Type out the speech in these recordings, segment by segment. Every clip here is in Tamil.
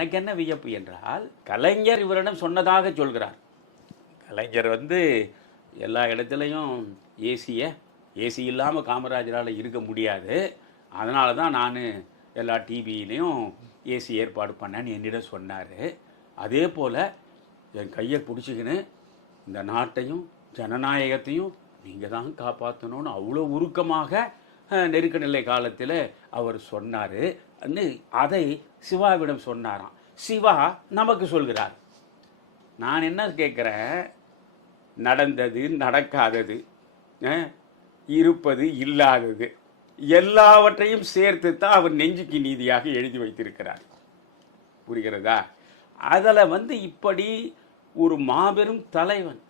எனக்கு என்ன வியப்பு என்றால் கலைஞர் இவரிடம் சொன்னதாக சொல்கிறார். கலைஞர் வந்து எல்லா இடத்துலையும் ஏசியை ஏசி இல்லாமல் காமராஜரால் இருக்க முடியாது. அதனால தான் நான் எல்லா டிவியிலையும் ஏசி ஏற்பாடு பண்ணேன்னு என்னிடம் சொன்னார். அதே போல் என் கையை பிடிச்சிக்கின்னு இந்த நாட்டையும் ஜனநாயகத்தையும் நீங்கள் தான் காப்பாற்றணும்னு அவ்வளோ உருக்கமாக நெருக்க நிலை காலத்தில் அவர் சொன்னார். அதை சிவாவிடம் சொன்னாராம். சிவா நமக்கு சொல்கிறார். நான் என்ன கேட்குறேன்? நடந்தது நடக்காதது இருப்பது இல்லாதது எல்லாவற்றையும் சேர்த்து தான் அவர் நெஞ்சுக்கு நீதியாக எழுதி வைத்திருக்கிறார். புரிகிறதா? அதில் வந்து இப்படி ஒரு மாபெரும் தலைவன்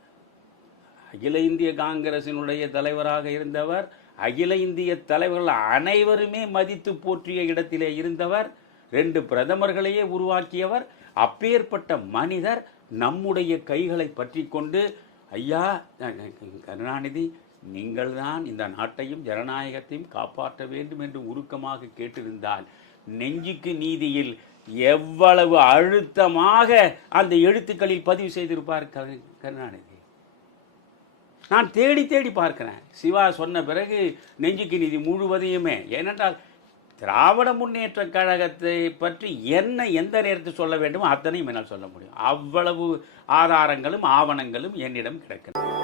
அகில இந்திய காங்கிரசினுடைய தலைவராக இருந்தவர் அகில இந்திய தலைவர்கள் அனைவருமே மதித்து போற்றிய இடத்திலே இருந்தவர் ரெண்டு பிரதமர்களையே உருவாக்கியவர் அப்பேற்பட்ட மனிதர் நம்முடைய கைகளை பற்றி கொண்டு ஐயா கருணாநிதி நீங்கள்தான் இந்த நாட்டையும் ஜனநாயகத்தையும் காப்பாற்ற வேண்டும் என்று உருக்கமாக கேட்டிருந்தால் நெஞ்சுக்கு நீதியில் எவ்வளவு அழுத்தமாக அந்த எழுத்துக்களில் பதிவு செய்திருப்பார் கரு- கருணாநிதி? நான் தேடி தேடி பார்க்குறேன். சிவா சொன்ன பிறகு நெஞ்சுக்கு நிதி முழுவதையுமே. ஏனென்றால் திராவிட முன்னேற்ற கழகத்தை பற்றி என்ன எந்த நேரத்தில் சொல்ல வேண்டுமோ அத்தனையும் என்னால் சொல்ல முடியும். அவ்வளவு ஆதாரங்களும் ஆவணங்களும் என்னிடம் கிடைக்கின்றன.